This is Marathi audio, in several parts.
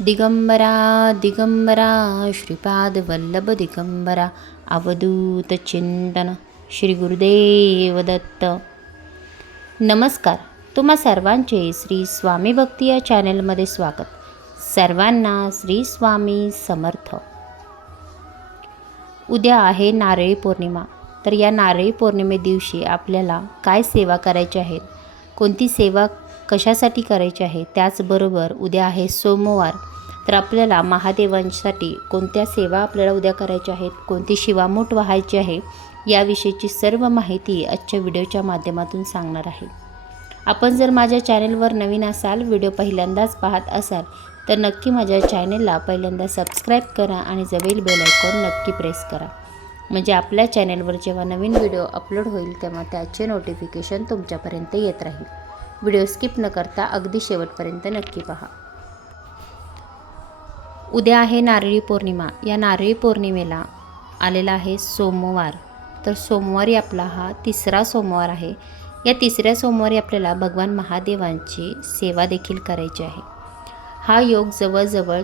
दिगंबरा दिगंबरा श्रीपाद वल्लभ दिगंबरा अवधूत चिंतन श्री गुरुदेव दत्त. नमस्कार. तुम्हा सर्वांचे श्री स्वामी भक्ती या चॅनलमध्ये स्वागत. सर्वांना श्री स्वामी समर्थ. उद्या आहे नारळी पौर्णिमा. तर या नारळी पौर्णिमे दिवशी आपल्याला काय सेवा करायची आहेत, कोणती सेवा कशासाठी करायची आहे, त्याचबरोबर उद्या आहे सोमवार. तर आपल्याला महादेवांसाठी कोणत्या सेवा आपल्याला उद्या करायच्या आहेत, कोणती शिवामूठ व्हायची आहे, याविषयीची सर्व माहिती आजच्या व्हिडिओच्या माध्यमातून सांगणार आहे. आपण जर माझ्या चॅनलवर नवीन असाल, व्हिडिओ पहिल्यांदाच पाहत असाल, तर नक्की माझ्या चॅनलला पहिल्यांदा सबस्क्राईब करा आणि जवळील बेल आयकॉन नक्की प्रेस करा. म्हणजे आपल्या चॅनलवर जेव्हा नवीन व्हिडिओ अपलोड होईल तेव्हा त्याचे नोटिफिकेशन तुमच्यापर्यंत येत राहील. व्हिडिओ स्किप न करता अगदी शेवटपर्यंत नक्की पहा. उद्या आहे नारळी पौर्णिमा. या नारळी पौर्णिमेला आलेला आहे सोमवार. तर सोमवारी आपला हा तिसरा सोमवार आहे. या तिसऱ्या सोमवारी आपल्याला भगवान महादेवांची सेवा देखील करायची आहे. हा योग जवळजवळ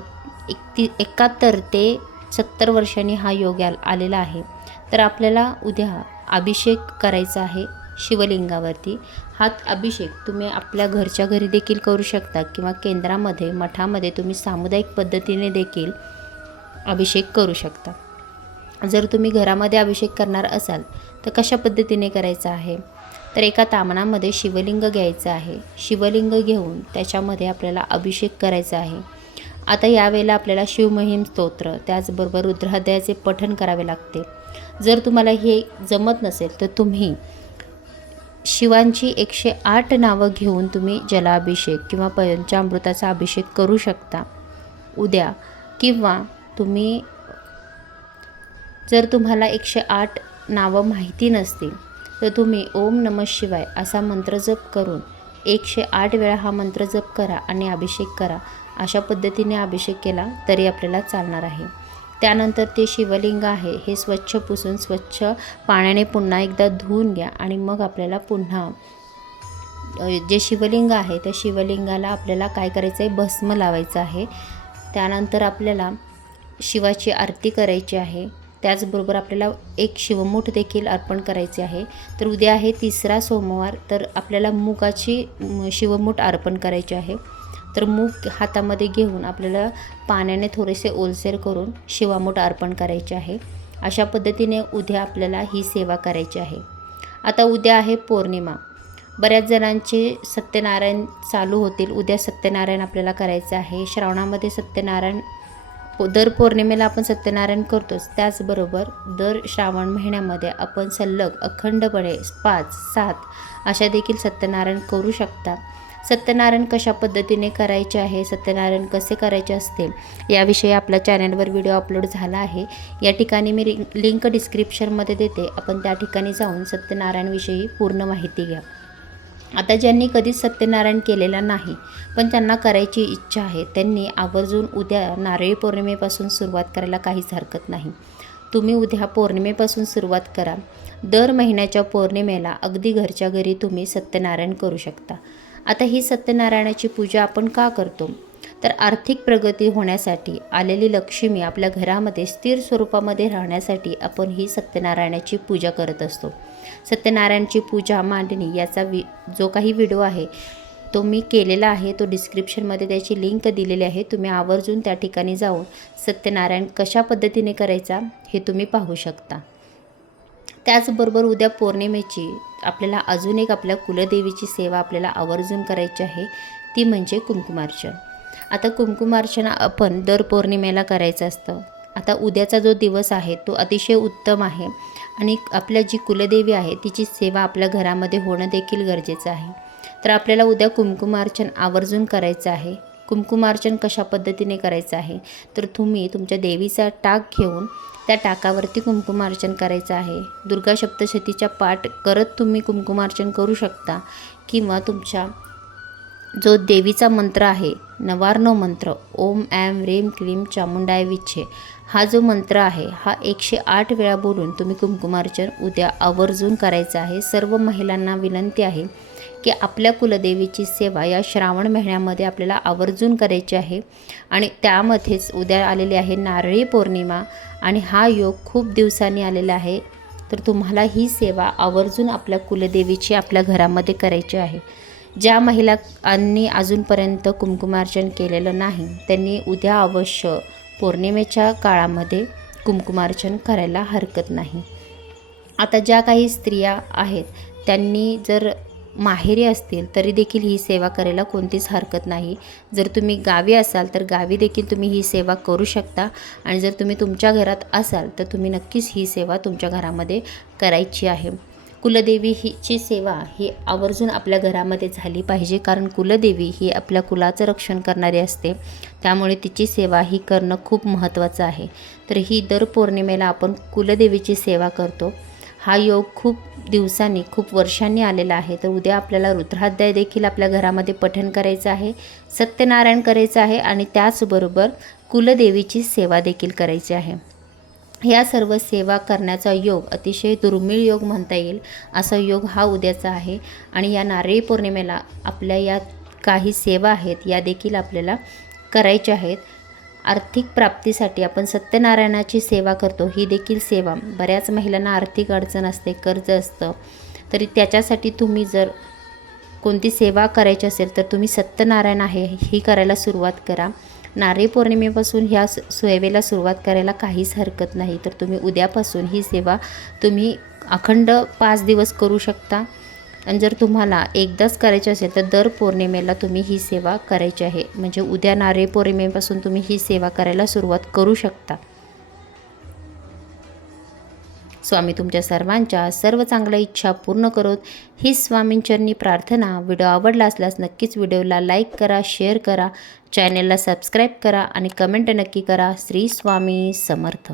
71 ते 70 वर्षांनी हा योग आलेला आहे. तर आपल्याला उद्या अभिषेक करायचा आहे शिवलिंगावरती. हा अभिषेक तुम्ही आपल्या घरच्या घरी देखील करू शकता किंवा केंद्रामध्ये मठामध्ये तुम्ही सामुदायिक पद्धतीने देखील अभिषेक करू शकता. जर तुम्ही घरामध्ये अभिषेक करणार असाल तर कशा पद्धतीने करायचा आहे, तर एका तामणामध्ये शिवलिंग घ्यायचं आहे. शिवलिंग घेऊन त्याच्यामध्ये आपल्याला अभिषेक करायचा आहे. आता यावेळेला आपल्याला शिवमहिम स्तोत्र त्याचबरोबर रुद्राध्यायाचे पठण करावे लागते. जर तुम्हाला हे जमत नसेल तर तुम्ही शिवांची 108 नावं घेऊन तुम्ही जलाभिषेक किंवा पंचामृताचा अभिषेक करू शकता उद्या. किंवा तुम्ही जर तुम्हाला 108 नावं माहिती नसतील तर तुम्ही ओम नमः शिवाय असा मंत्र जप करून 108 वेळा हा मंत्र जप करा आणि अभिषेक करा. अशा पद्धतीने अभिषेक केला तरी आपल्याला चालणार आहे. त्यानंतर ते शिवलिंग आहे हे स्वच्छ पुसून स्वच्छ पाण्याने पुन्हा एकदा धुवून घ्या आणि मग आपल्याला पुन्हा जे शिवलिंग आहे त्या शिवलिंगाला आपल्याला काय करायचं आहे, भस्म लावायचं आहे. त्यानंतर आपल्याला शिवाची आरती करायची आहे. त्याचबरोबर आपल्याला एक शिवमूठ देखील अर्पण करायचे आहे. तर उद्या आहे तिसरा सोमवार. तर आपल्याला मुगाची शिवमूठ अर्पण करायची आहे. तर मूग हातामध्ये घेऊन आपल्याला पाण्याने थोडेसे ओलसर करून शिवामूठ अर्पण करायचे आहे. अशा पद्धतीने उद्या आपल्याला ही सेवा करायची आहे. आता उद्या आहे पौर्णिमा. बऱ्याच जणांचे सत्यनारायण चालू होतील. उद्या सत्यनारायण आपल्याला करायचं आहे. श्रावणामध्ये सत्यनारायण दर पौर्णिमेला आपण सत्यनारायण करतोच. त्याचबरोबर दर श्रावण महिन्यामध्ये आपण सलग अखंडपणे 5-7 अशा देखील सत्यनारायण करू शकता. सत्यनारायण कशा पद्धतीने करायचे आहे, सत्यनारायण कसे करायचे असते याविषयी आपल्या चॅनलवर व्हिडिओ अपलोड झाला आहे. या ठिकाणी मी लिंक डिस्क्रिप्शनमध्ये देते. आपण त्या ठिकाणी जाऊन सत्यनारायणविषयी पूर्ण माहिती घ्या. आता ज्यांनी कधीच सत्यनारायण केलेला नाही पण त्यांना करायची इच्छा आहे, त्यांनी आवर्जून उद्या नारळी पौर्णिमेपासून सुरुवात करायला काहीच हरकत नाही. तुम्ही उद्या पौर्णिमेपासून सुरुवात करा. दर महिन्याच्या पौर्णिमेला अगदी घरच्या घरी तुम्ही सत्यनारायण करू शकता. आता ही सत्यनारायणाची पूजा आपण का करतो, तर आर्थिक प्रगती होण्यासाठी, आलेली लक्ष्मी आपल्या घरामध्ये स्थिर स्वरूपामध्ये राहण्यासाठी आपण ही सत्यनारायणाची पूजा करत असतो. सत्यनारायणची पूजा मांडणी याचा जो काही व्हिडिओ आहे तो मी केलेला आहे. तो डिस्क्रिप्शनमध्ये त्याची लिंक दिलेली आहे. तुम्ही आवर्जून त्या ठिकाणी जाऊन सत्यनारायण कशा पद्धतीने करायचा हे तुम्ही पाहू शकता. त्याचबरोबर उद्या पौर्णिमेची आपल्याला अजून एक आपल्या कुलदेवीची सेवा आपल्याला आवर्जून करायची आहे, ती म्हणजे कुंकुमार्चन. आता कुंकुमार्चन आपण दर पौर्णिमेला करायचं असतं. आता उद्याचा जो दिवस आहे तो अतिशय उत्तम आहे आणि आपल्या जी कुलदेवी आहे तिची सेवा आपल्या घरामध्ये होणं देखील गरजेचं आहे. तर आपल्याला उद्या कुंकुमार्चन आवर्जून करायचं आहे. कुंकुमार्चन कशा पद्धतीने करायचं आहे, तर तुम्ही तुमच्या देवीचा टाक घेऊन त्या टाकावरती कुंकुमार्चन करायचं आहे. दुर्गा सप्तशतीचा पाठ करत तुम्ही कुंकुमार्चन करू शकता किंवा तुमच्या जो देवीचा मंत्र आहे, नवार्णव मंत्र, ओम ऐं ह्रीं क्लीं चामुंडाय विच्छे, हा जो मंत्र आहे हा 108 वेळा बोलून तुम्ही कुंकुमार्चन उद्या आवर्जून करायचं आहे. सर्व महिलांना विनंती आहे की आपल्या कुलदेवीची सेवा या श्रावण महिन्यामध्ये आपल्याला आवर्जून करायची आहे. आणि त्यामध्येच उद्या आलेली आहे नारळी पौर्णिमा आणि हा योग खूप दिवसांनी आलेला आहे. तर तुम्हाला ही सेवा आवर्जून आपल्या कुलदेवीची आपल्या घरामध्ये करायची आहे. ज्या महिलांनी अजूनपर्यंत कुंकुमार्चन केलेलं नाही त्यांनी उद्या अवश्य पौर्णिमेच्या काळामध्ये कुंकुमार्चन करायला हरकत नाही. आता ज्या काही स्त्रिया आहेत त्यांनी जर माहेरी असतील तरी देखील ही सेवा करायला कोणतीच हरकत नाही. जर तुम्ही गावी असाल तर गावी देखील तुम्ही ही सेवा करू शकता आणि जर तुम्ही तुमच्या घरात असाल तर तुम्ही नक्कीच ही सेवा तुमच्या घरामध्ये करायची आहे. कुलदेवी हीची सेवा ही आवर्जून आपल्या घरामध्ये झाली पाहिजे, कारण कुलदेवी ही आपल्या कुलाचं रक्षण करणारी असते. त्यामुळे तिची सेवा ही करणं खूप महत्त्वाचं आहे. तर ही दर पौर्णिमेला आपण कुलदेवीची सेवा करतो. हा योग खूप दिवसांनी खूप वर्षांनी आलेला आहे. तर उद्या आपल्याला रुद्राध्याय देखील आपल्या घरामध्ये पठण करायचं आहे, सत्यनारायण करायचं आहे आणि त्याचबरोबर कुलदेवीची सेवा देखील करायची आहे. ह्या सर्व सेवा करण्याचा योग अतिशय दुर्मिळ योग म्हणता येईल असा योग हा उद्याचा आहे. आणि या नारळी पौर्णिमेला आपल्या या काही सेवा आहेत या देखील आपल्याला करायच्या आहेत. आर्थिक प्राप्तीसाठी आपण सत्यनारायणाची सेवा करतो. ही देखील सेवा बऱ्याच महिलांना आर्थिक अडचण असते, कर्ज असतं, तरी त्याच्यासाठी तुम्ही जर कोणती सेवा करायची असेल तर तुम्ही सत्यनारायण आहे ही करायला सुरुवात करा. नारळी पौर्णिमेपासून ह्या सेवेला सुरुवात करायला काहीच हरकत नाही. तर तुम्ही उद्यापासून ही सेवा तुम्ही अखंड 5 दिवस करू शकता. आणि जर तुम्हाला एकदाच करायची असेल तर दर पौर्णिमेला तुम्ही ही सेवा करायची आहे. म्हणजे उद्या नारळी पौर्णिमेपासून तुम्ही ही सेवा करायला सुरुवात करू शकता. स्वामी तुमच्या सर्वांच्या सर्व चांगल्या इच्छा पूर्ण करोत ही स्वामींचरणी प्रार्थना. व्हिडिओ आवडला असल्यास नक्कीच व्हिडिओला लाईक करा, शेअर करा, चॅनलला सबस्क्राईब करा आणि कमेंट नक्की करा. श्री स्वामी समर्थ.